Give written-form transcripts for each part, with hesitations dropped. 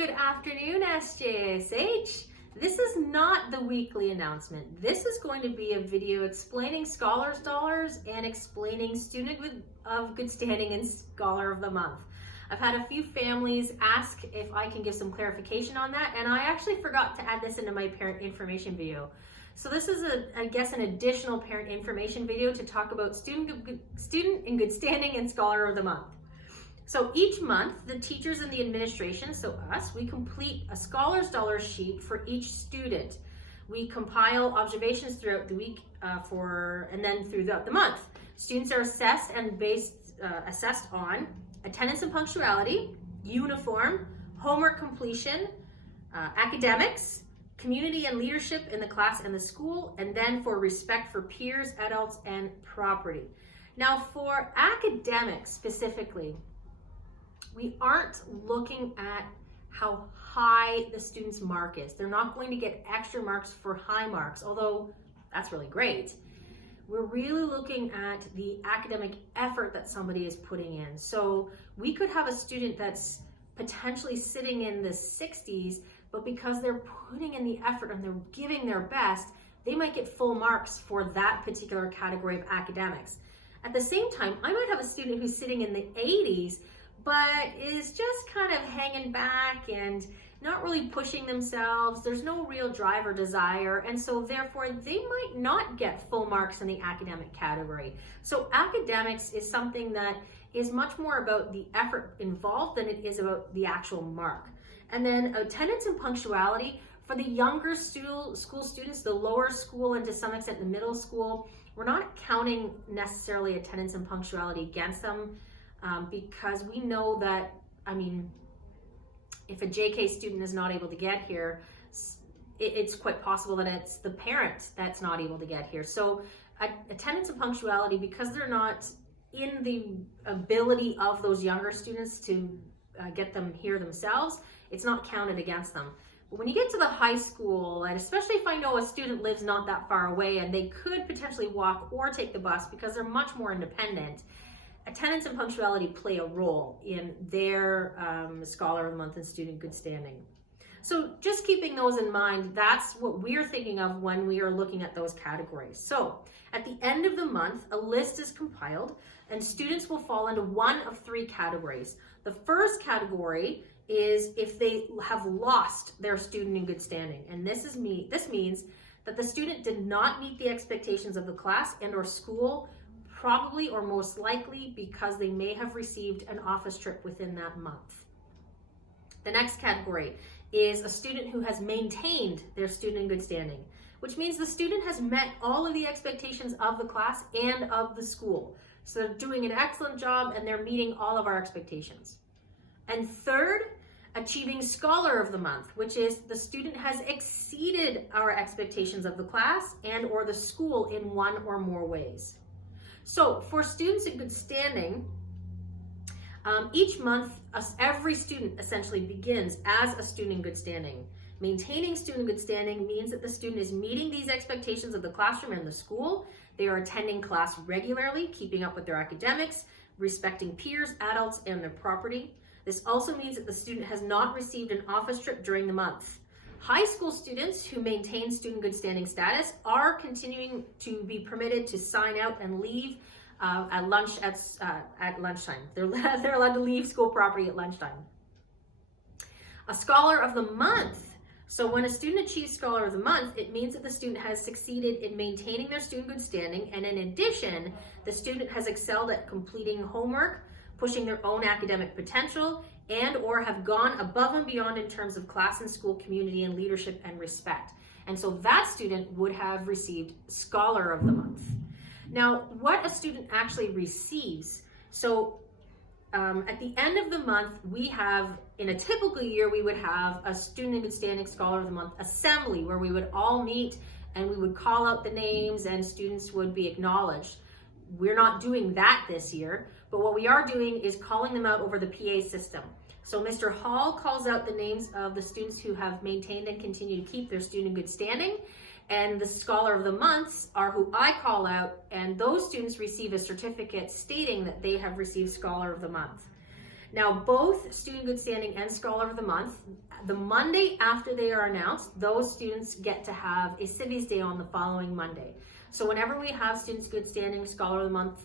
Good afternoon, SJSH. This is not the weekly announcement. This is going to be a video explaining Scholars Dollars and explaining Student of Good Standing and Scholar of the Month. I've had a few families ask if I can give some clarification on that, and I actually forgot to add this into my parent information video. So this is, I guess, an additional parent information video to talk about Student in Good Standing and Scholar of the Month. So each month, the teachers and the administration, so us, we complete a Scholars Dollars sheet for each student. We compile observations throughout the week and then throughout the month. Students are assessed and assessed on attendance and punctuality, uniform, homework completion, academics, community and leadership in the class and the school, and then for respect for peers, adults, and property. Now for academics specifically, we aren't looking at how high the student's mark is. They're not going to get extra marks for high marks, although that's really great. We're really looking at the academic effort that somebody is putting in. So we could have a student that's potentially sitting in the 60s, but because they're putting in the effort and they're giving their best, they might get full marks for that particular category of academics. At the same time, I might have a student who's sitting in the 80s, but is just kind of hanging back and not really pushing themselves. There's no real drive or desire, and so therefore they might not get full marks in the academic category. So academics is something that is much more about the effort involved than it is about the actual mark. And then attendance and punctuality for the younger school students, the lower school, and to some extent the middle school, we're not counting necessarily attendance and punctuality against them. Because we know that, if a JK student is not able to get here, it's quite possible that it's the parent that's not able to get here. So attendance and punctuality, because they're not in the ability of those younger students to get them here themselves, it's not counted against them. But when you get to the high school, and especially if I know a student lives not that far away and they could potentially walk or take the bus because they're much more independent, attendance and punctuality play a role in their Scholar of the Month and Student Good Standing. So just keeping those in mind, that's what we're thinking of when we are looking at those categories. So at the end of the month, a list is compiled and students will fall into one of three categories. The first category is if they have lost their Student in Good Standing. And this means that the student did not meet the expectations of the class and or school, probably or most likely because they may have received an office trip within that month. The next category is a student who has maintained their Student in Good Standing, which means the student has met all of the expectations of the class and of the school. So they're doing an excellent job and they're meeting all of our expectations. And third, achieving Scholar of the Month, which is the student has exceeded our expectations of the class and or the school in one or more ways. So for students in good standing, each month, every student essentially begins as a student in good standing. Maintaining student in good standing means that the student is meeting these expectations of the classroom and the school. They are attending class regularly, keeping up with their academics, respecting peers, adults, and their property. This also means that the student has not received an office trip during the month. High school students who maintain student good standing status are continuing to be permitted to sign out and leave at lunchtime. They're allowed to leave school property at lunchtime. A Scholar of the Month. So when a student achieves Scholar of the Month, it means that the student has succeeded in maintaining their student good standing, and in addition, the student has excelled at completing homework, pushing their own academic potential, and or have gone above and beyond in terms of class and school community and leadership and respect. And so that student would have received Scholar of the Month. Now, what a student actually receives. So at the end of the month, we have, in a typical year, we would have a Student in Good Standing Scholar of the Month assembly where we would all meet and we would call out the names and students would be acknowledged. We're not doing that this year, but what we are doing is calling them out over the PA system. So Mr. Hall calls out the names of the students who have maintained and continue to keep their student in good standing, and the Scholar of the Months are who I call out, and those students receive a certificate stating that they have received Scholar of the Month. Now, both Student Good Standing and Scholar of the Month, the Monday after they are announced, those students get to have a Civies Day on the following Monday. So whenever we have Students Good Standing, Scholar of the Month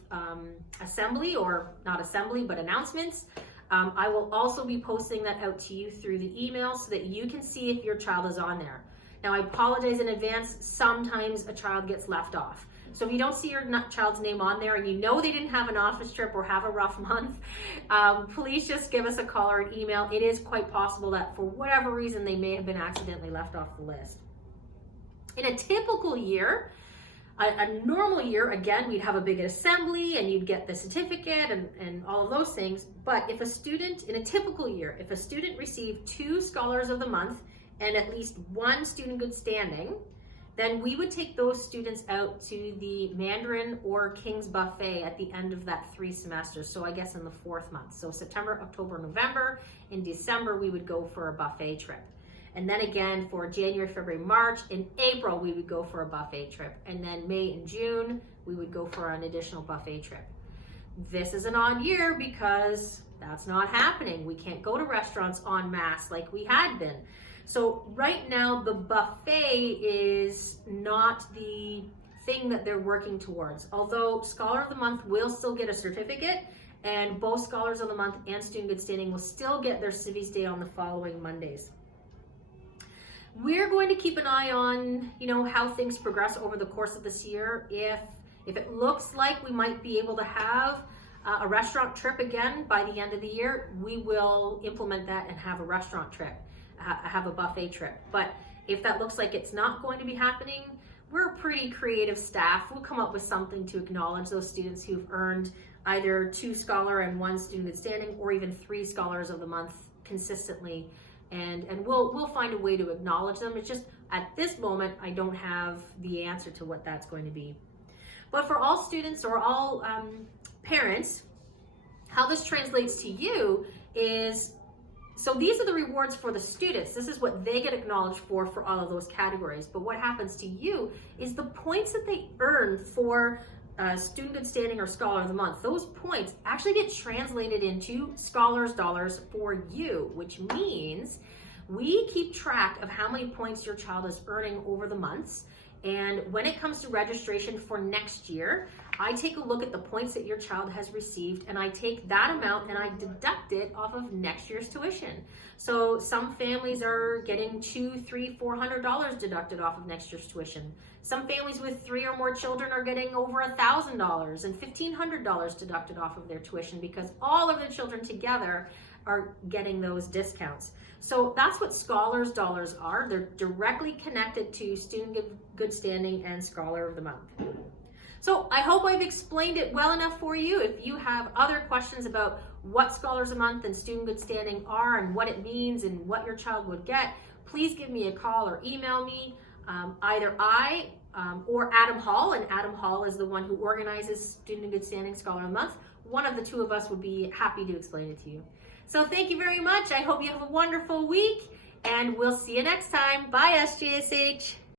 assembly, or not assembly, but announcements, I will also be posting that out to you through the email so that you can see if your child is on there. Now, I apologize in advance, sometimes a child gets left off. So if you don't see your child's name on there and you know they didn't have an office trip or have a rough month, please just give us a call or an email. It is quite possible that for whatever reason they may have been accidentally left off the list. In a typical year, a normal year, again, we'd have a big assembly and you'd get the certificate and all of those things. But if a student, in a typical year, if a student received 2 Scholars of the Month and at least 1 Student Good Standing, then we would take those students out to the Mandarin or King's Buffet at the end of that 3 semesters. So I guess in the 4th month. So September, October, November. In December, we would go for a buffet trip. And then again for January, February, March. In April, we would go for a buffet trip. And then May and June, we would go for an additional buffet trip. This is an odd year because that's not happening. We can't go to restaurants en masse like we had been. So right now, the buffet is not the thing that they're working towards. Although Scholar of the Month will still get a certificate, and both Scholars of the Month and Student Good Standing will still get their Civies Day on the following Mondays. We're going to keep an eye on, how things progress over the course of this year. If it looks like we might be able to have a restaurant trip again by the end of the year, we will implement that and have a restaurant trip. Have a buffet trip. But if that looks like it's not going to be happening, we're a pretty creative staff. We'll come up with something to acknowledge those students who've earned either 2 Scholar and 1 Student Good Standing, or even 3 Scholars of the Month consistently. And we'll find a way to acknowledge them. It's just at this moment, I don't have the answer to what that's going to be. But for all students or all parents, how this translates to you is, so these are the rewards for the students. This is what they get acknowledged for all of those categories. But what happens to you is the points that they earn for Student Good Standing or Scholar of the Month, those points actually get translated into Scholars dollars for you, which means we keep track of how many points your child is earning over the months. And when it comes to registration for next year, I take a look at the points that your child has received, and I take that amount and I deduct it off of next year's tuition. So some families are getting $200, $300, $400 deducted off of next year's tuition. Some families with 3 or more children are getting over $1,000 and $1,500 deducted off of their tuition because all of the children together are getting those discounts. So that's what Scholars dollars are. They're directly connected to Student Good Standing and Scholar of the Month. So I hope I've explained it well enough for you. If you have other questions about what Scholars of the Month and Student Good Standing are and what it means and what your child would get, please give me a call or email me. Either I or Adam Hall, and Adam Hall is the one who organizes Student Good Standing, Scholar of the Month. One of the 2 of us would be happy to explain it to you. So thank you very much. I hope you have a wonderful week, and we'll see you next time. Bye, SGSH.